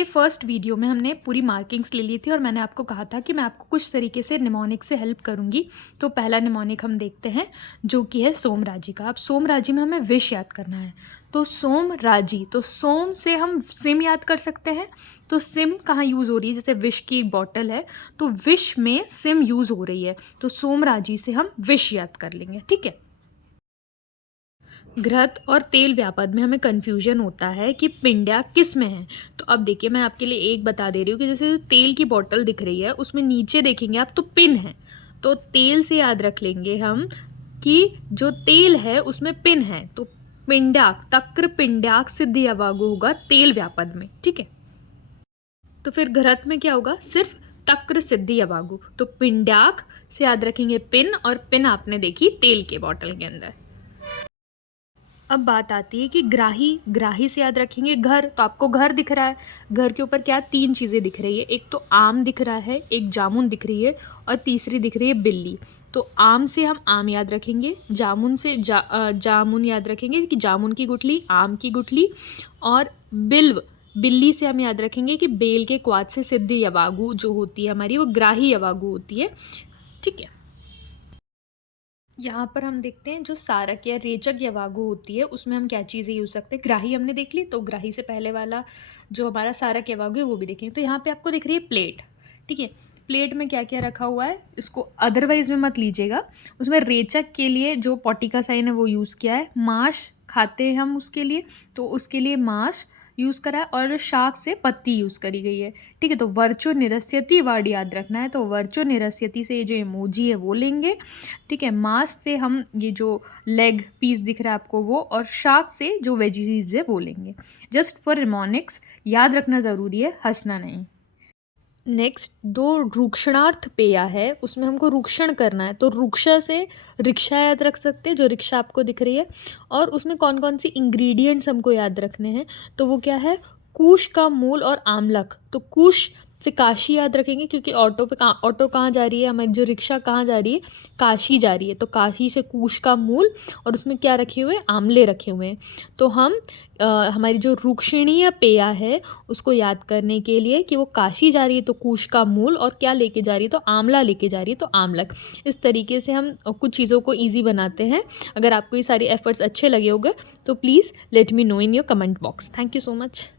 कि first video में हमने पूरी मार्किंग्स ले ली थी और मैंने आपको कहा था कि मैं आपको कुछ तरीके से निमोनिक से हेल्प करूंगी। तो पहला निमोनिक हम देखते हैं जो कि है सोमराजी का। अब सोमराजी में हमें विष याद करना है, तो सोमराजी, तो सोम से हम सिम याद कर सकते हैं। तो सिम कहाँ यूज़ हो रही है, जैसे विष की एक बॉटल है तो विष में सिम यूज़ हो रही है, तो सोमराजी से हम विष याद कर लेंगे। ठीक है। घृत और तेल व्यापद में हमें कन्फ्यूजन होता है कि पिंड्या किस में है। तो अब देखिए मैं आपके लिए एक बता दे रही हूँ कि जैसे तेल की बोतल दिख रही है उसमें नीचे देखेंगे आप तो पिन है, तो तेल से याद रख लेंगे हम कि जो तेल है उसमें पिन है, तो पिंडाक, तक्र पिंडाक सिद्ध यवागु होगा तेल व्यापद में। ठीक है। तो फिर घृत में क्या होगा, सिर्फ तक्र सिद्धि यवागु, तो पिंडाक से याद रखेंगे पिन, और पिन आपने देखी तेल के बॉटल के अंदर। अब बात आती है कि ग्राही, ग्राही से याद रखेंगे घर, तो आपको घर दिख रहा है, घर के ऊपर क्या तीन चीज़ें दिख रही है, एक तो आम दिख रहा है, एक जामुन दिख रही है और तीसरी दिख रही है बिल्ली। तो आम से हम आम याद रखेंगे, जामुन से जामुन याद रखेंगे कि जामुन की गुठली, आम की गुठली, और बिल्व, बिल्ली से हम याद रखेंगे कि बेल के क्वाथ से सिद्ध यवागु जो होती है हमारी वो ग्राही यवागु होती है। ठीक है। यहाँ पर हम देखते हैं जो सारक या रेचक यवागु होती है उसमें हम क्या चीज़ें यूज़ सकते हैं। ग्राही हमने देख ली, तो ग्राही से पहले वाला जो हमारा सारक यवागु है वो भी देखेंगे। तो यहाँ पे आपको दिख रही है प्लेट। ठीक है। प्लेट में क्या क्या रखा हुआ है इसको अदरवाइज में मत लीजिएगा। उसमें रेचक के लिए जो पॉटी का साइन है वो यूज़ किया है, मांस खाते हैं हम उसके लिए, तो उसके लिए मांस यूज़ करा है, और शाक से पत्ती यूज़ करी गई है। ठीक है। तो वर्चो निरस्यति वर्ड याद रखना है, तो वर्चो निरस्यति से ये जो इमोजी है वो लेंगे। ठीक है। मांस से हम ये जो लेग पीस दिख रहा है आपको वो, और शाक से जो वेजीज है वो लेंगे। जस्ट फॉर निमोनिक्स याद रखना ज़रूरी है, हंसना नहीं। नेक्स्ट दो रूक्षणार्थ पेया है, उसमें हमको रूक्षण करना है, तो रूक्षा से रिक्शा याद रख सकते हैं, जो रिक्शा आपको दिख रही है। और उसमें कौन कौन सी इंग्रेडिएंट्स हमको याद रखने हैं, तो वो क्या है, कुश का मूल और आमलक। तो कुश से काशी याद रखेंगे क्योंकि ऑटो कहाँ जा रही है, हमारी जो रिक्शा कहाँ जा रही है, काशी जा रही है, तो काशी से कुश का मूल, और उसमें क्या रखे हुए हैं, आमले रखे हुए हैं। तो हम हमारी जो रूक्षणीय पेया है उसको याद करने के लिए कि वो काशी जा रही है तो कुश का मूल, और क्या लेके जा रही है, तो आमला लेके जा रही है, तो आमलक। इस तरीके से हम कुछ चीज़ों को ईजी बनाते हैं। अगर आपको ये सारे एफर्ट्स अच्छे लगे होंगे तो please let me know in your comment box. Thank you so much.